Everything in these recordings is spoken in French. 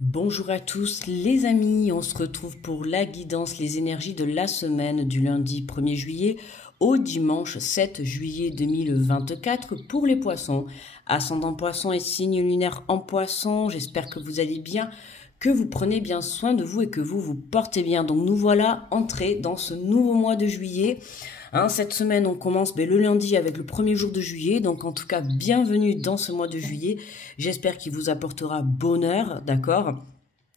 Bonjour à tous les amis, on se retrouve pour la guidance, les énergies de la semaine du lundi 1er juillet au dimanche 7 juillet 2024 pour les poissons. Ascendant poisson et signe lunaire en poisson, j'espère que vous allez bien, que vous prenez bien soin de vous et que vous vous portez bien. Donc nous voilà entrés dans ce nouveau mois de juillet. Cette semaine, on commence le lundi avec le premier jour de juillet. Donc, en tout cas, bienvenue dans ce mois de juillet. J'espère qu'il vous apportera bonheur, d'accord?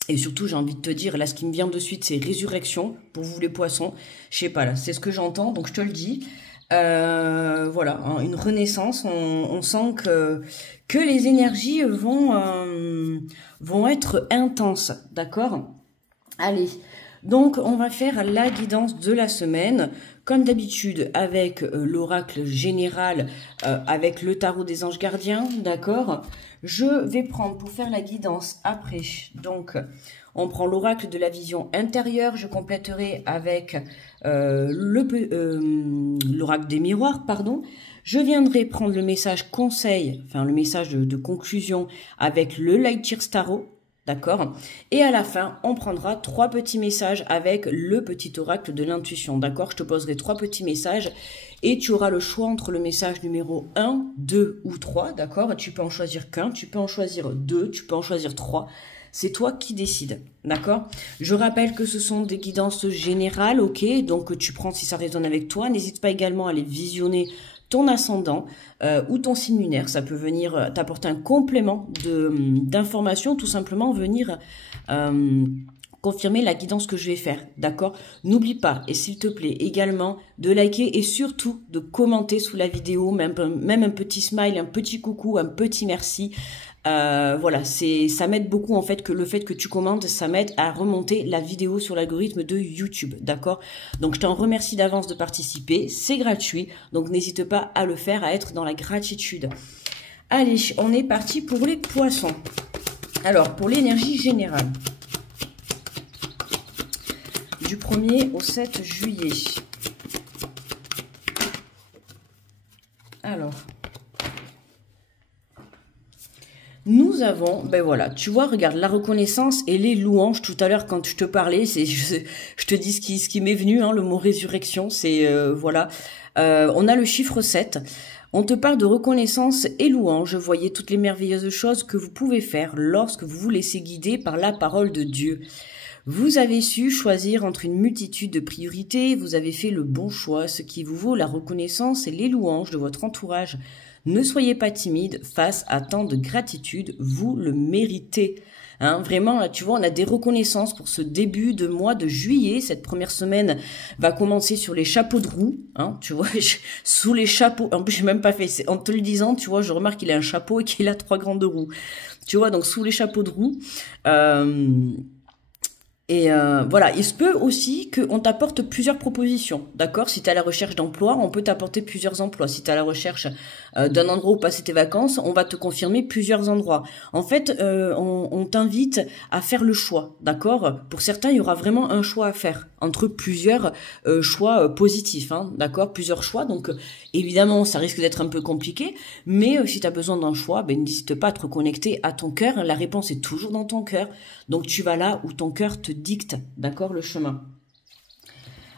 Et surtout, j'ai envie de te dire, là, ce qui me vient de suite, c'est résurrection pour vous les poissons. Je sais pas, là, c'est ce que j'entends, donc je te le dis. Voilà, une renaissance. On sent que les énergies vont être intenses, d'accord? Allez, donc on va faire la guidance de la semaine, comme d'habitude avec l'oracle général, avec le tarot des anges gardiens, d'accord? Je vais prendre pour faire la guidance après, donc on prend l'oracle de la vision intérieure, je compléterai avec l'oracle des miroirs, pardon. Je viendrai prendre le message conseil, enfin le message de conclusion avec le Light Year Tarot. D'accord? Et à la fin, on prendra 3 petits messages avec le petit oracle de l'intuition. D'accord? Je te poserai 3 petits messages et tu auras le choix entre le message numéro 1, 2 ou 3. D'accord? Tu peux en choisir qu'un, tu peux en choisir 2, tu peux en choisir 3. C'est toi qui décides. D'accord? Je rappelle que ce sont des guidances générales, ok? Donc tu prends si ça résonne avec toi. N'hésite pas également à les visionner ton ascendant ou ton signe lunaire. Ça peut venir t'apporter un complément d'informations, tout simplement venir confirmer la guidance que je vais faire, d'accord? N'oublie pas, et s'il te plaît, également de liker et surtout de commenter sous la vidéo, même un petit smile, un petit coucou, un petit merci. Voilà, ça m'aide beaucoup en fait, que le fait que tu commentes, ça m'aide à remonter la vidéo sur l'algorithme de YouTube, d'accord? Donc je t'en remercie d'avance de participer, c'est gratuit, donc n'hésite pas à le faire, à être dans la gratitude. Allez, on est parti pour les poissons. Alors, pour l'énergie générale, du 1er au 7 juillet. Alors... nous avons, ben voilà, tu vois, regarde, la reconnaissance et les louanges. Tout à l'heure, quand je te parlais, je te dis ce qui m'est venu, le mot résurrection, c'est, voilà. On a le chiffre 7. On te parle de reconnaissance et louange. Voyez toutes les merveilleuses choses que vous pouvez faire lorsque vous vous laissez guider par la parole de Dieu. Vous avez su choisir entre une multitude de priorités, vous avez fait le bon choix, ce qui vous vaut la reconnaissance et les louanges de votre entourage. Ne soyez pas timide face à tant de gratitude, vous le méritez. Vraiment, là, tu vois, on a des reconnaissances pour ce début de mois de juillet. Cette première semaine va commencer sur les chapeaux de roue, tu vois, sous les chapeaux. En plus, j'ai même pas fait, en te le disant, tu vois, je remarque qu'il a un chapeau et qu'il a 3 grandes roues. Tu vois, donc sous les chapeaux de roue. Voilà, il se peut aussi qu'on t'apporte plusieurs propositions, d'accord? Si tu es à la recherche d'emploi, on peut t'apporter plusieurs emplois. Si tu es à la recherche d'un endroit où passer tes vacances, on va te confirmer plusieurs endroits. En fait, on t'invite à faire le choix, d'accord? Pour certains, il y aura vraiment un choix à faire entre plusieurs choix positifs, d'accord? Plusieurs choix, donc évidemment, ça risque d'être un peu compliqué, mais si tu as besoin d'un choix, n'hésite pas à te reconnecter à ton cœur. La réponse est toujours dans ton cœur, donc tu vas là où ton cœur te dicte, d'accord, le chemin.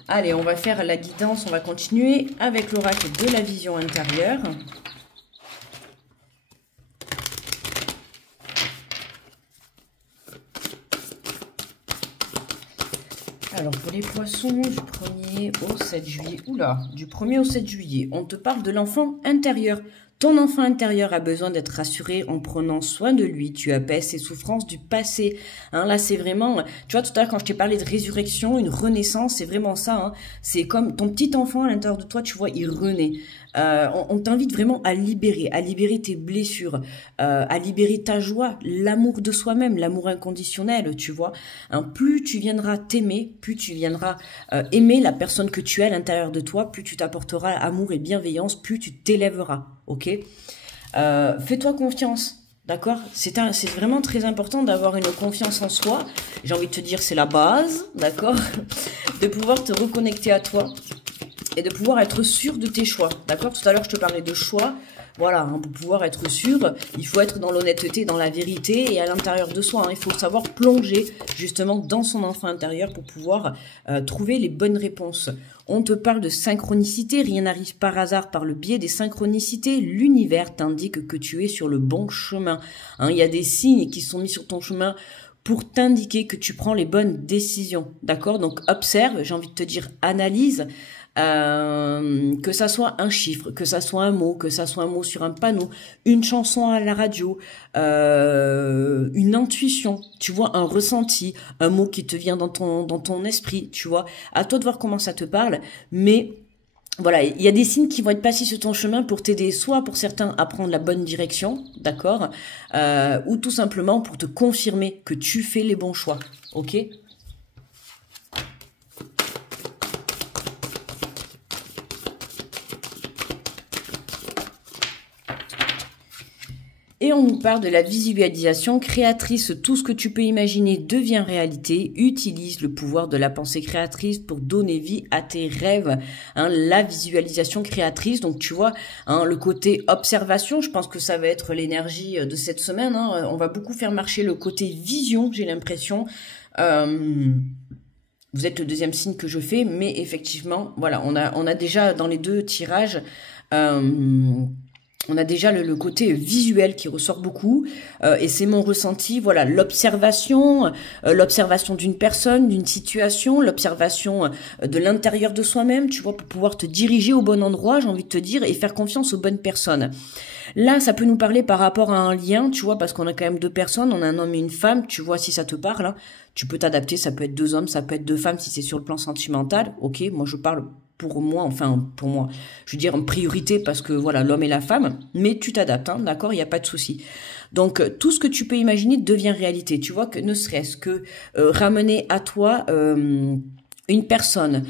Allez, on va faire la guidance, on va continuer avec l'oracle de la vision intérieure. Alors, pour les poissons, du 1er au 7 juillet, du 1er au 7 juillet, on te parle de l'enfant intérieur. Ton enfant intérieur a besoin d'être rassuré en prenant soin de lui. Tu apaises ses souffrances du passé. Là, c'est vraiment... Tu vois, tout à l'heure, quand je t'ai parlé de résurrection, une renaissance, c'est vraiment ça. C'est comme ton petit enfant à l'intérieur de toi, tu vois, il renaît. On t'invite vraiment à libérer tes blessures, à libérer ta joie, l'amour de soi-même, l'amour inconditionnel, tu vois. Plus tu viendras t'aimer, plus tu viendras aimer la personne que tu es à l'intérieur de toi, plus tu t'apporteras amour et bienveillance, plus tu t'élèveras, ok? Fais-toi confiance. D'accord? C'est vraiment très important d'avoir une confiance en soi. J'ai envie de te dire, c'est la base, d'accord? De pouvoir te reconnecter à toi et de pouvoir être sûr de tes choix. D'accord? Tout à l'heure, je te parlais de choix. Voilà, hein, pour pouvoir être sûr, il faut être dans l'honnêteté, dans la vérité et à l'intérieur de soi. Hein, il faut savoir plonger justement dans son enfant intérieur pour pouvoir trouver les bonnes réponses. On te parle de synchronicité, rien n'arrive par hasard par le biais des synchronicités. L'univers t'indique que tu es sur le bon chemin. Hein, il y a des signes qui sont mis sur ton chemin pour t'indiquer que tu prends les bonnes décisions. D'accord? Donc observe, j'ai envie de te dire analyse. Que ça soit un chiffre, que ça soit un mot, que ça soit un mot sur un panneau, une chanson à la radio, une intuition, tu vois, un ressenti, un mot qui te vient dans ton esprit, tu vois. À toi de voir comment ça te parle, mais voilà, il y a des signes qui vont être passés sur ton chemin pour t'aider, soit pour certains à prendre la bonne direction, d'accord, ou tout simplement pour te confirmer que tu fais les bons choix, ok? Et on nous parle de la visualisation créatrice. Tout ce que tu peux imaginer devient réalité. Utilise le pouvoir de la pensée créatrice pour donner vie à tes rêves. Hein, la visualisation créatrice, donc tu vois, hein, le côté observation, je pense que ça va être l'énergie de cette semaine. Hein. On va beaucoup faire marcher le côté vision, j'ai l'impression. Vous êtes le deuxième signe que je fais, mais effectivement, voilà, on a déjà dans les deux tirages... on a déjà le côté visuel qui ressort beaucoup et c'est mon ressenti, voilà, l'observation d'une personne, d'une situation, l'observation de l'intérieur de soi-même, tu vois, pour pouvoir te diriger au bon endroit, j'ai envie de te dire, et faire confiance aux bonnes personnes. Là, ça peut nous parler par rapport à un lien, tu vois, parce qu'on a quand même deux personnes, on a un homme et une femme, tu vois, si ça te parle, hein, tu peux t'adapter, ça peut être deux hommes, ça peut être deux femmes si c'est sur le plan sentimental, ok, moi je parle pour moi, je veux dire en priorité parce que voilà, l'homme et la femme, mais tu t'adaptes, hein, d'accord, il n'y a pas de souci. Donc tout ce que tu peux imaginer devient réalité, tu vois, que ne serait-ce que ramener à toi une personne,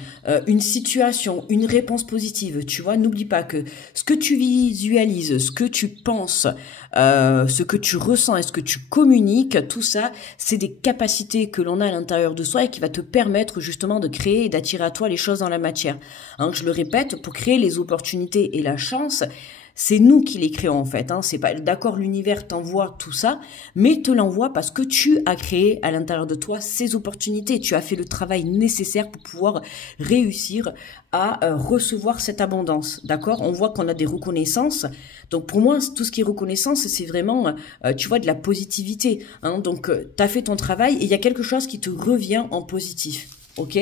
une situation, une réponse positive, tu vois, n'oublie pas que ce que tu visualises, ce que tu penses, ce que tu ressens et ce que tu communiques, tout ça, c'est des capacités que l'on a à l'intérieur de soi et qui va te permettre justement de créer et d'attirer à toi les choses dans la matière. Hein, je le répète, pour créer les opportunités et la chance, c'est nous qui les créons en fait, hein. C'est pas d'accord, l'univers t'envoie tout ça, mais te l'envoie parce que tu as créé à l'intérieur de toi ces opportunités. Tu as fait le travail nécessaire pour pouvoir réussir à recevoir cette abondance, d'accord? On voit qu'on a des reconnaissances. Donc pour moi, tout ce qui est reconnaissance, c'est vraiment, tu vois, de la positivité. Hein. Donc tu as fait ton travail et il y a quelque chose qui te revient en positif, ok?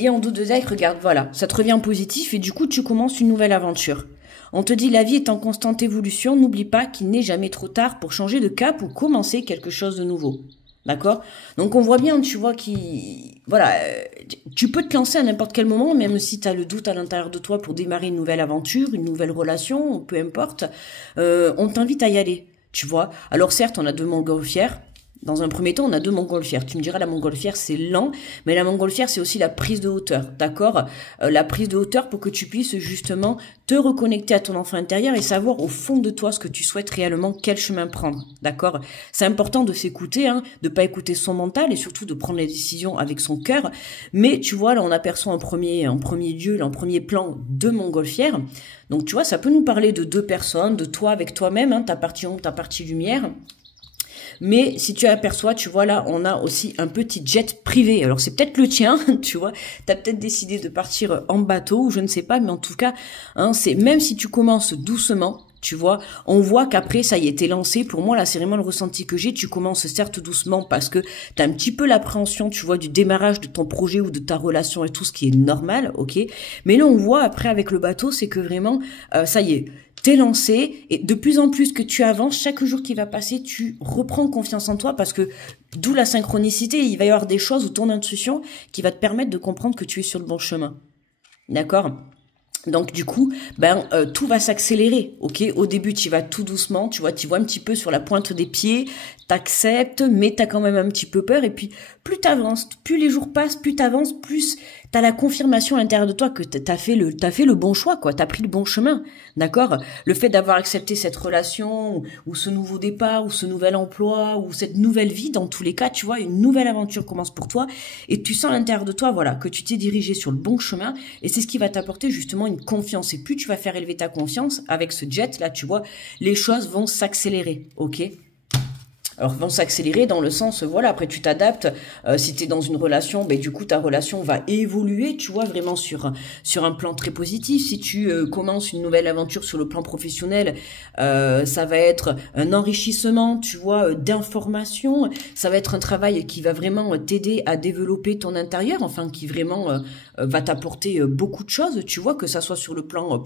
Et en dos de deck, regarde, voilà, ça te revient en positif et du coup, tu commences une nouvelle aventure. On te dit la vie est en constante évolution, n'oublie pas qu'il n'est jamais trop tard pour changer de cap ou commencer quelque chose de nouveau. D'accord? Donc on voit bien, tu vois, voilà, tu peux te lancer à n'importe quel moment, même si tu as le doute à l'intérieur de toi pour démarrer une nouvelle aventure, une nouvelle relation, peu importe, on t'invite à y aller, tu vois. Alors certes, on a deux montgolfières. Dans un premier temps, on a deux montgolfières. Tu me diras, la montgolfière, c'est lent, mais la montgolfière, c'est aussi la prise de hauteur, d'accord? La prise de hauteur pour que tu puisses justement te reconnecter à ton enfant intérieur et savoir au fond de toi ce que tu souhaites réellement, quel chemin prendre, d'accord? C'est important de s'écouter, hein, de pas écouter son mental et surtout de prendre les décisions avec son cœur. Mais tu vois, là, on aperçoit en premier lieu, en premier plan, deux montgolfières. Donc, tu vois, ça peut nous parler de deux personnes, de toi avec toi-même, hein, ta partie ombre, ta partie lumière. Mais si tu aperçois, tu vois là, on a aussi un petit jet privé. Alors c'est peut-être le tien, tu vois. T'as peut-être décidé de partir en bateau ou je ne sais pas, mais en tout cas, hein, c'est même si tu commences doucement. Tu vois, on voit qu'après, ça y est, t'es lancé. Pour moi, là, c'est vraiment le ressenti que j'ai. Tu commences certes doucement parce que t'as un petit peu l'appréhension, tu vois, du démarrage de ton projet ou de ta relation et tout, ce qui est normal, ok. Mais là, on voit après avec le bateau, c'est que vraiment, ça y est, t'es lancé et de plus en plus que tu avances, chaque jour qui va passer, tu reprends confiance en toi parce que d'où la synchronicité, il va y avoir des choses ou ton intuition qui va te permettre de comprendre que tu es sur le bon chemin. D'accord ? Donc du coup, tout va s'accélérer, ok. Au début, tu vas tout doucement, tu vois un petit peu sur la pointe des pieds, t'acceptes, mais t'as quand même un petit peu peur. Et puis, plus t'avances, plus les jours passent, plus t'avances, plus t'as la confirmation à l'intérieur de toi que t'as fait le bon choix, quoi. T'as pris le bon chemin, d'accord. Le fait d'avoir accepté cette relation ou ce nouveau départ ou ce nouvel emploi ou cette nouvelle vie, dans tous les cas, tu vois, une nouvelle aventure commence pour toi et tu sens à l'intérieur de toi, voilà, que tu t'es dirigé sur le bon chemin et c'est ce qui va t'apporter justement une une confiance. Et plus tu vas faire élever ta confiance avec ce jet là, tu vois, les choses vont s'accélérer, ok? Alors, vont s'accélérer dans le sens, voilà, après tu t'adaptes. Si tu es dans une relation, ben, du coup, ta relation va évoluer, tu vois, vraiment sur un plan très positif. Si tu commences une nouvelle aventure sur le plan professionnel, ça va être un enrichissement, tu vois, d'informations. Ça va être un travail qui va vraiment t'aider à développer ton intérieur, enfin, qui vraiment va t'apporter beaucoup de choses, tu vois, que ça soit sur le plan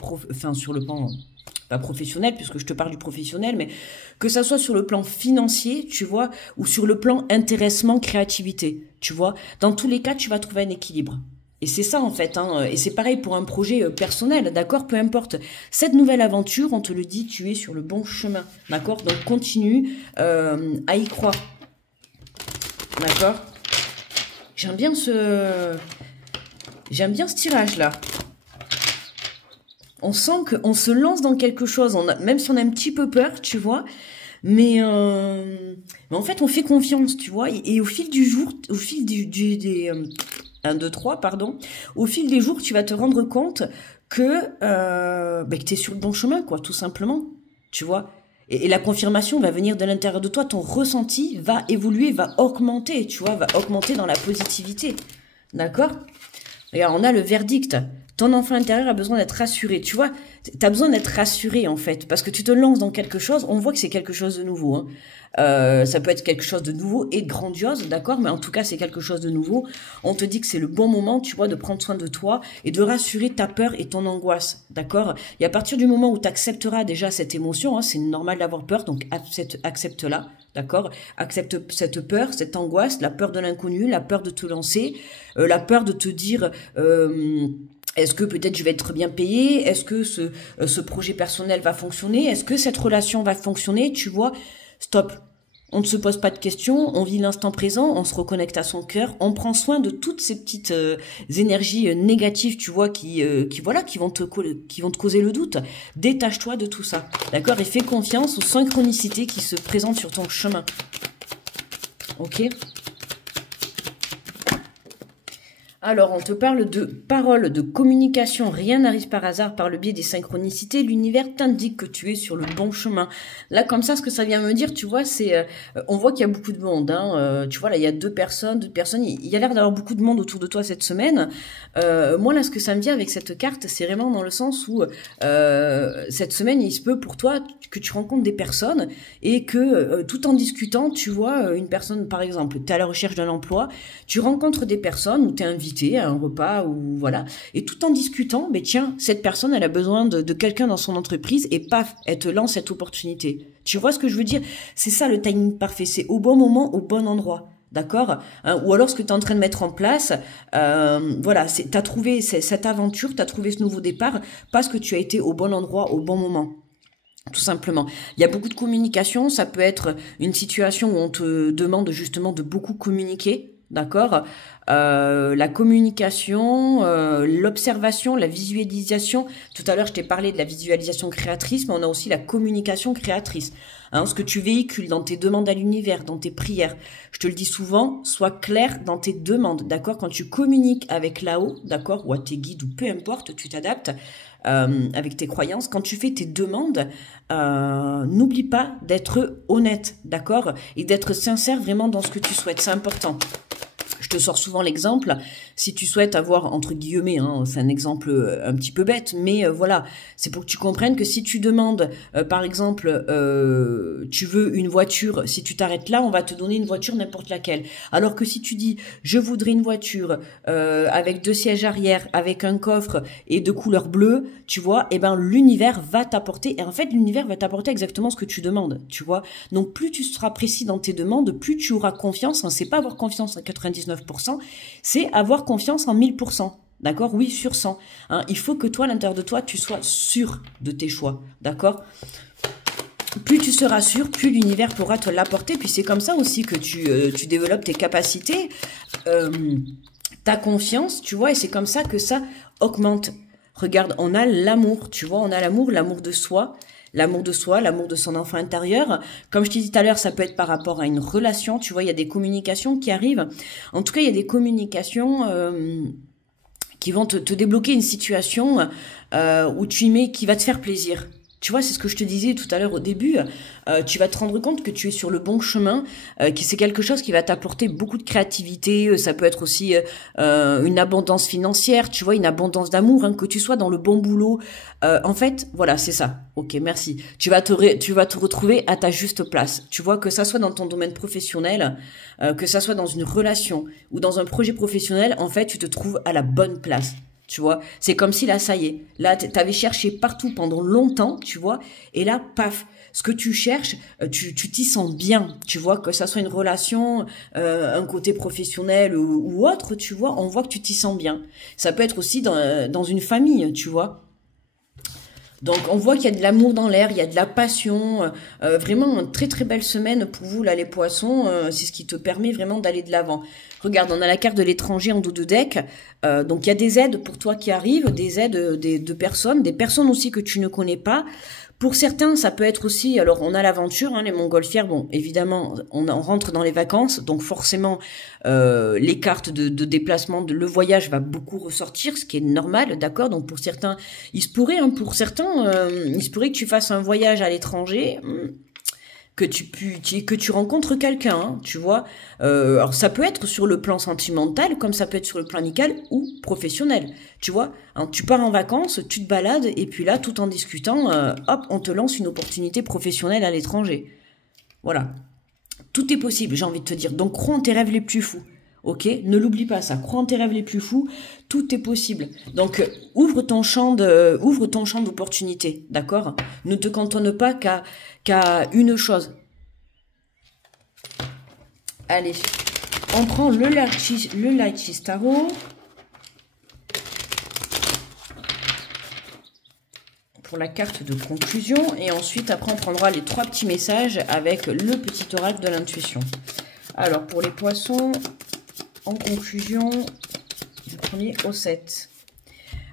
sur le plan pas professionnel, puisque je te parle du professionnel, mais que ça soit sur le plan financier, tu vois, ou sur le plan intéressement, créativité, tu vois. Dans tous les cas, tu vas trouver un équilibre. Et c'est ça, en fait, hein, et c'est pareil pour un projet personnel, d'accord, peu importe. Cette nouvelle aventure, on te le dit, tu es sur le bon chemin, d'accord. Donc, continue à y croire, d'accord. J'aime bien ce tirage-là. On sent qu'on se lance dans quelque chose, même si on a un petit peu peur, tu vois, mais en fait, on fait confiance, tu vois, et au fil du jour, au fil des 1, 2, 3, pardon, au fil des jours, tu vas te rendre compte que tu es sur le bon chemin, quoi, tout simplement, tu vois. Et la confirmation va venir de l'intérieur de toi, ton ressenti va évoluer, va augmenter, tu vois, va augmenter dans la positivité, d'accord? Regarde, on a le verdict. Ton enfant intérieur a besoin d'être rassuré. Tu vois, tu as besoin d'être rassuré, en fait, parce que tu te lances dans quelque chose, on voit que c'est quelque chose de nouveau. Hein. Ça peut être quelque chose de nouveau et de grandiose, d'accord, mais en tout cas, c'est quelque chose de nouveau. On te dit que c'est le bon moment, tu vois, de prendre soin de toi et de rassurer ta peur et ton angoisse, d'accord. Et à partir du moment où tu accepteras déjà cette émotion, hein, c'est normal d'avoir peur, donc accepte-la, d'accord. Accepte cette peur, cette angoisse, la peur de l'inconnu, la peur de te lancer, la peur de te dire... est-ce que peut-être je vais être bien payé? Est-ce que ce projet personnel va fonctionner? Est-ce que cette relation va fonctionner? Tu vois, stop. On ne se pose pas de questions, on vit l'instant présent, on se reconnecte à son cœur, on prend soin de toutes ces petites énergies négatives, tu vois, qui vont te causer le doute. Détache-toi de tout ça, d'accord? Et fais confiance aux synchronicités qui se présentent sur ton chemin. Ok? Alors, on te parle de paroles, de communication. Rien n'arrive par hasard par le biais des synchronicités. L'univers t'indique que tu es sur le bon chemin. Là, comme ça, ce que ça vient me dire, tu vois, c'est... on voit qu'il y a beaucoup de monde. Hein, tu vois, là, il y a deux personnes. Il y a l'air d'avoir beaucoup de monde autour de toi cette semaine. Moi, là, ce que ça me dit avec cette carte, c'est vraiment dans le sens où cette semaine, il se peut pour toi que tu rencontres des personnes et que tout en discutant, tu vois, une personne, par exemple, tu es à la recherche d'un emploi, tu rencontres des personnes où tu es invité à un repas ou voilà, et tout en discutant, mais tiens, cette personne elle a besoin de quelqu'un dans son entreprise et paf, elle te lance cette opportunité. Tu vois ce que je veux dire? C'est ça le timing parfait, c'est au bon moment, au bon endroit. D'accord, hein, ou alors ce que tu es en train de mettre en place, voilà, t'as trouvé cette aventure, t'as trouvé ce nouveau départ parce que tu as été au bon endroit, au bon moment. Tout simplement. Il y a beaucoup de communication, ça peut être une situation où on te demande justement de beaucoup communiquer, d'accord. La communication, l'observation, la visualisation. Tout à l'heure, je t'ai parlé de la visualisation créatrice, mais on a aussi la communication créatrice. Hein, ce que tu véhicules dans tes demandes à l'univers, dans tes prières. Je te le dis souvent, sois clair dans tes demandes, d'accord? Quand tu communiques avec là-haut, d'accord, ou à tes guides, ou peu importe, tu t'adaptes avec tes croyances. Quand tu fais tes demandes, n'oublie pas d'être honnête, d'accord? Et d'être sincère vraiment dans ce que tu souhaites. C'est important. Je te sors souvent l'exemple, si tu souhaites avoir, entre guillemets, hein, c'est un exemple un petit peu bête, mais voilà, c'est pour que tu comprennes que si tu demandes, par exemple, tu veux une voiture, si tu t'arrêtes là, on va te donner une voiture n'importe laquelle. Alors que si tu dis, je voudrais une voiture avec 2 sièges arrière, avec un coffre et de couleur bleue, tu vois, et ben l'univers va t'apporter, et en fait l'univers va t'apporter exactement ce que tu demandes, tu vois. Donc plus tu seras précis dans tes demandes, plus tu auras confiance, hein, c'est pas avoir confiance à 99%, c'est avoir confiance en 1000%. D'accord? Oui, sur 100. Hein, il faut que toi, à l'intérieur de toi, tu sois sûr de tes choix. D'accord? Plus tu seras sûr, plus l'univers pourra te l'apporter. Puis c'est comme ça aussi que tu développes tes capacités, ta confiance, tu vois, et c'est comme ça que ça augmente. Regarde, on a l'amour, tu vois, on a l'amour de soi. L'amour de soi, l'amour de son enfant intérieur. Comme je t'ai dit tout à l'heure, ça peut être par rapport à une relation. Tu vois, il y a des communications qui arrivent. En tout cas, il y a des communications qui vont te débloquer une situation où tu y mets, qui va te faire plaisir. Tu vois, c'est ce que je te disais tout à l'heure au début. Tu vas te rendre compte que tu es sur le bon chemin, que c'est quelque chose qui va t'apporter beaucoup de créativité. Ça peut être aussi une abondance financière, tu vois, une abondance d'amour, hein, que tu sois dans le bon boulot. En fait, voilà, c'est ça. Ok, merci. Tu vas te retrouver à ta juste place. Tu vois, que ça soit dans ton domaine professionnel, que ça soit dans une relation ou dans un projet professionnel, en fait, tu te trouves à la bonne place. Tu vois, c'est comme si là, ça y est, là, t'avais cherché partout pendant longtemps, tu vois, et là, paf, ce que tu cherches, tu t'y sens bien, tu vois, que ça soit une relation, un côté professionnel ou autre, tu vois, on voit que tu t'y sens bien. Ça peut être aussi dans une famille, tu vois. Donc on voit qu'il y a de l'amour dans l'air, il y a de la passion, vraiment une très très belle semaine pour vous là les poissons, c'est ce qui te permet vraiment d'aller de l'avant. Regarde, on a la carte de l'étranger en dos de deck, donc il y a des aides pour toi qui arrivent, des aides de personnes, des personnes aussi que tu ne connais pas. Pour certains, ça peut être aussi, alors on a l'aventure, hein, les montgolfières, bon, évidemment, on rentre dans les vacances, donc forcément, les cartes de déplacement, le voyage va beaucoup ressortir, ce qui est normal, d'accord. Donc pour certains, il se pourrait, hein, pour certains, il se pourrait que tu fasses un voyage à l'étranger, que tu rencontres quelqu'un, hein, tu vois. Alors ça peut être sur le plan sentimental, comme ça peut être sur le plan amical ou professionnel, tu vois. Hein, tu pars en vacances, tu te balades, et puis là, tout en discutant, hop, on te lance une opportunité professionnelle à l'étranger. Voilà. Tout est possible, j'ai envie de te dire. Donc crois en tes rêves les plus fous. Ok, ne l'oublie pas ça. Crois en tes rêves les plus fous. Tout est possible. Donc ouvre ton champ d'opportunités, d'accord. Ne te cantonne pas qu'à une chose. Allez, on prend le Light Tarot. Pour la carte de conclusion. Et ensuite, après, on prendra les 3 petits messages avec le petit oracle de l'intuition. Alors, pour les poissons, en conclusion, du 1er au 7.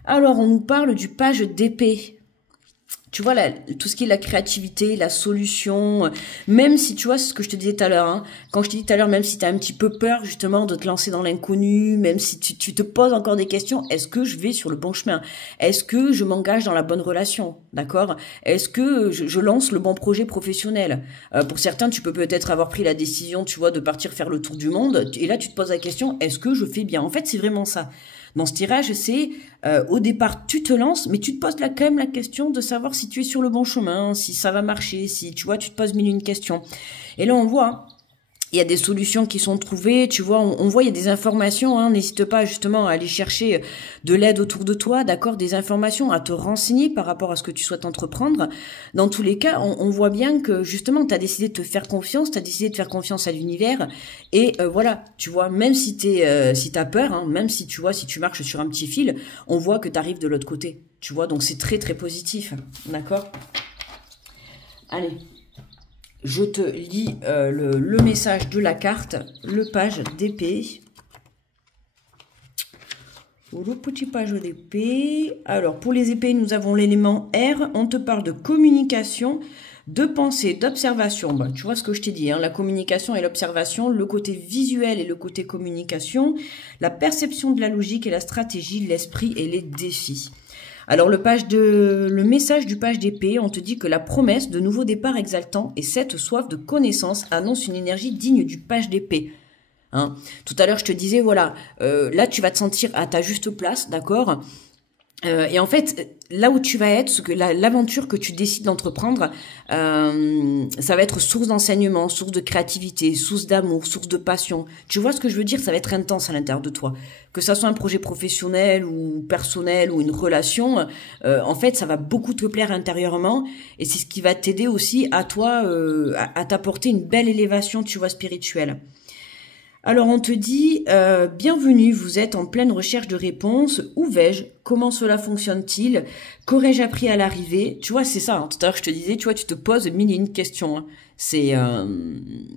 Alors, on nous parle du page d'épée. Tu vois, tout ce qui est la créativité, la solution, même si, tu vois, c'est ce que je te disais tout à l'heure, hein, quand je te dis tout à l'heure, même si tu as un petit peu peur, justement, de te lancer dans l'inconnu, même si tu te poses encore des questions, est-ce que je vais sur le bon chemin? Est-ce que je m'engage dans la bonne relation? D'accord? Est-ce que je lance le bon projet professionnel? Pour certains, tu peux peut-être avoir pris la décision, tu vois, de partir faire le tour du monde, et là, tu te poses la question, est-ce que je fais bien? En fait, c'est vraiment ça. Dans ce tirage, c'est au départ, tu te lances, mais tu te poses quand même la question de savoir si tu es sur le bon chemin, si ça va marcher, si tu vois, tu te poses mille une questions. Et là, on voit, il y a des solutions qui sont trouvées, tu vois, on voit, il y a des informations, hein, n'hésite pas justement à aller chercher de l'aide autour de toi, d'accord, des informations, à te renseigner par rapport à ce que tu souhaites entreprendre. Dans tous les cas, on voit bien que justement, tu as décidé de te faire confiance, tu as décidé de faire confiance à l'univers, et voilà, tu vois, même si t'as peur, hein, même si tu vois, si tu marches sur un petit fil, on voit que tu arrives de l'autre côté, tu vois, donc c'est très très positif, d'accord. Allez. Je te lis le message de la carte, le page d'épée. Le petit page d'épée. Alors, pour les épées, nous avons l'élément R. On te parle de communication, de pensée, d'observation. Ben, tu vois ce que je t'ai dit, hein, la communication et l'observation, le côté visuel et le côté communication, la perception de la logique et la stratégie, l'esprit et les défis. Alors le message du page d'épée, on te dit que la promesse de nouveaux départs exaltants et cette soif de connaissance annonce une énergie digne du page d'épée. Hein. Tout à l'heure je te disais, voilà, là tu vas te sentir à ta juste place, d'accord. Et en fait, là où tu vas être, ce que l'aventure que tu décides d'entreprendre, ça va être source d'enseignement, source de créativité, source d'amour, source de passion. Tu vois ce que je veux dire? Ça va être intense à l'intérieur de toi. Que ça soit un projet professionnel ou personnel ou une relation, en fait, ça va beaucoup te plaire intérieurement et c'est ce qui va t'aider aussi à toi, à t'apporter une belle élévation, tu vois, spirituelle. Alors on te dit, bienvenue, vous êtes en pleine recherche de réponses, où vais-je? Comment cela fonctionne-t-il? Qu'aurais-je appris à l'arrivée? Tu vois, c'est ça. Hein. Tout à l'heure, je te disais, tu vois, tu te poses mille et une questions. Hein.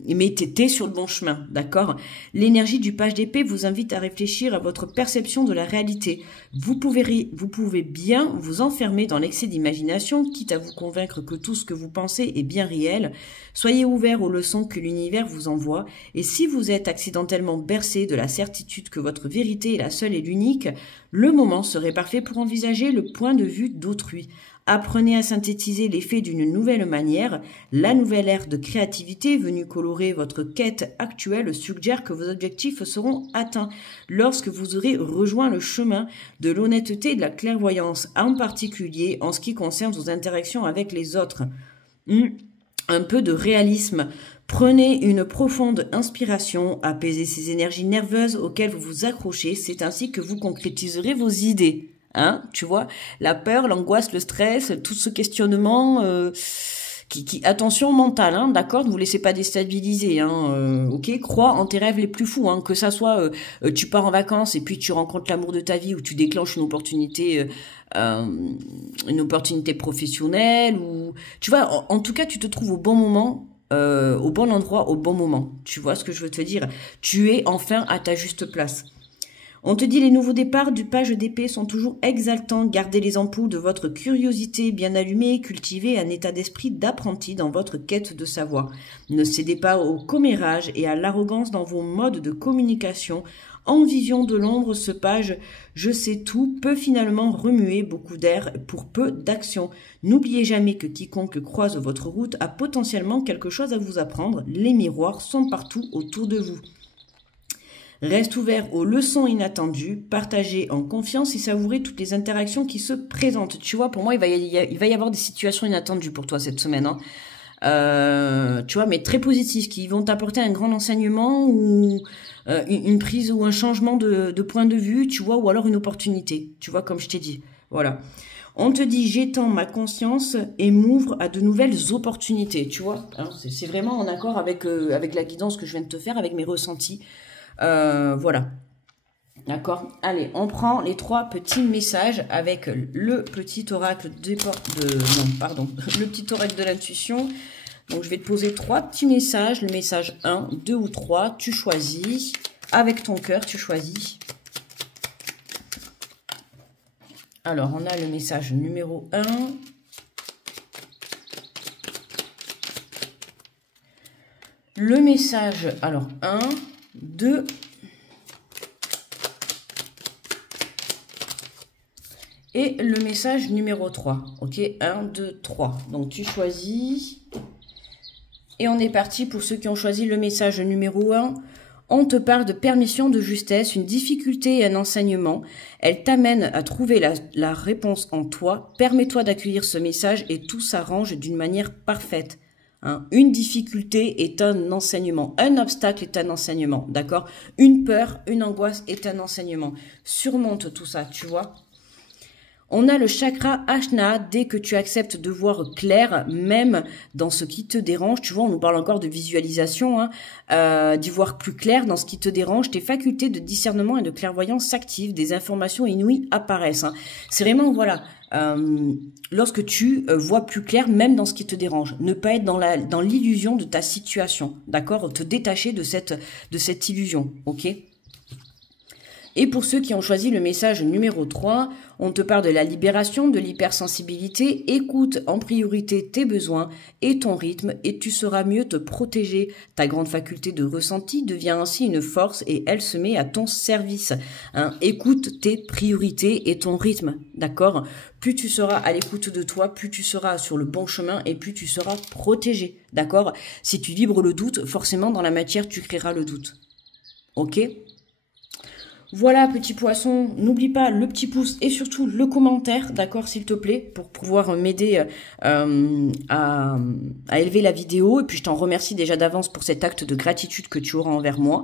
Mais t'es sur le bon chemin, d'accord? L'énergie du page d'épée vous invite à réfléchir à votre perception de la réalité. Vous pouvez bien vous enfermer dans l'excès d'imagination, quitte à vous convaincre que tout ce que vous pensez est bien réel. Soyez ouvert aux leçons que l'univers vous envoie, et si vous êtes accidentellement bercé de la certitude que votre vérité est la seule et l'unique, le moment serait parfait pour envisager le point de vue d'autrui. Apprenez à synthétiser les faits d'une nouvelle manière. La nouvelle ère de créativité venue colorer votre quête actuelle suggère que vos objectifs seront atteints lorsque vous aurez rejoint le chemin de l'honnêteté et de la clairvoyance, en particulier en ce qui concerne vos interactions avec les autres. Un peu de réalisme. Prenez une profonde inspiration, apaisez ces énergies nerveuses auxquelles vous vous accrochez, c'est ainsi que vous concrétiserez vos idées. Hein, tu vois, la peur, l'angoisse, le stress, tout ce questionnement, attention mentale, hein, d'accord, ne vous laissez pas déstabiliser, hein, ok, crois en tes rêves les plus fous, hein, que ça soit tu pars en vacances et puis tu rencontres l'amour de ta vie ou tu déclenches une opportunité professionnelle ou tu vois, en tout cas tu te trouves au bon moment. Au bon endroit, au bon moment. Tu vois ce que je veux te dire? Tu es enfin à ta juste place. On te dit les nouveaux départs du page d'épée sont toujours exaltants. Gardez les ampoules de votre curiosité bien allumées, cultivez un état d'esprit d'apprenti dans votre quête de savoir. Ne cédez pas au commérage et à l'arrogance dans vos modes de communication. En vision de l'ombre, ce page « Je sais tout » peut finalement remuer beaucoup d'air pour peu d'action. N'oubliez jamais que quiconque croise votre route a potentiellement quelque chose à vous apprendre. Les miroirs sont partout autour de vous. Reste ouvert aux leçons inattendues, partagez en confiance et savourez toutes les interactions qui se présentent. Tu vois, pour moi, il va y avoir des situations inattendues pour toi cette semaine. Hein. Tu vois, mais très positives, qui vont t'apporter un grand enseignement ou une prise ou un changement de point de vue, tu vois, ou alors une opportunité, tu vois, comme je t'ai dit. Voilà. On te dit, j'étends ma conscience et m'ouvre à de nouvelles opportunités, tu vois. Hein, c'est vraiment en accord avec la guidance que je viens de te faire, avec mes ressentis. Voilà. D'accord. Allez, on prend les 3 petits messages avec le petit oracle le petit oracle de l'intuition. Donc, je vais te poser 3 petits messages. Le message 1, 2 ou 3, tu choisis. Avec ton cœur, tu choisis. Alors, on a le message numéro 1. Le message, alors 1, 2 et le message numéro 3. Ok, 1, 2, 3. Donc tu choisis. Et on est parti pour ceux qui ont choisi le message numéro 1. On te parle de permission, de justesse, une difficulté et un enseignement. Elle t'amène à trouver la réponse en toi. Permets-toi d'accueillir ce message et tout s'arrange d'une manière parfaite. Hein, une difficulté est un enseignement, un obstacle est un enseignement, d'accord? Une peur, une angoisse est un enseignement. Surmonte tout ça, tu vois? On a le chakra Ajna, dès que tu acceptes de voir clair, même dans ce qui te dérange, tu vois, on nous parle encore de visualisation, hein, d'y voir plus clair dans ce qui te dérange, tes facultés de discernement et de clairvoyance s'activent, des informations inouïes apparaissent. Hein. C'est vraiment, voilà, lorsque tu vois plus clair, même dans ce qui te dérange, ne pas être dans l'illusion de ta situation, d'accord, te détacher de cette illusion, ok? Et pour ceux qui ont choisi le message numéro 3, on te parle de la libération, de l'hypersensibilité. Écoute en priorité tes besoins et ton rythme et tu sauras mieux te protéger. Ta grande faculté de ressenti devient ainsi une force et elle se met à ton service. Hein, écoute tes priorités et ton rythme, d'accord? Plus tu seras à l'écoute de toi, plus tu seras sur le bon chemin et plus tu seras protégé, d'accord? Si tu vibres le doute, forcément dans la matière tu créeras le doute. Ok? Voilà, petit poisson, n'oublie pas le petit pouce et surtout le commentaire, d'accord, s'il te plaît, pour pouvoir m'aider à élever la vidéo. Et puis, je t'en remercie déjà d'avance pour cet acte de gratitude que tu auras envers moi.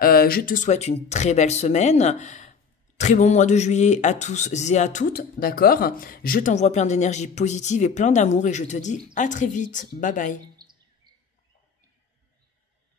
Je te souhaite une très belle semaine. Très bon mois de juillet à tous et à toutes, d'accord? Je t'envoie plein d'énergie positive et plein d'amour et je te dis à très vite. Bye bye.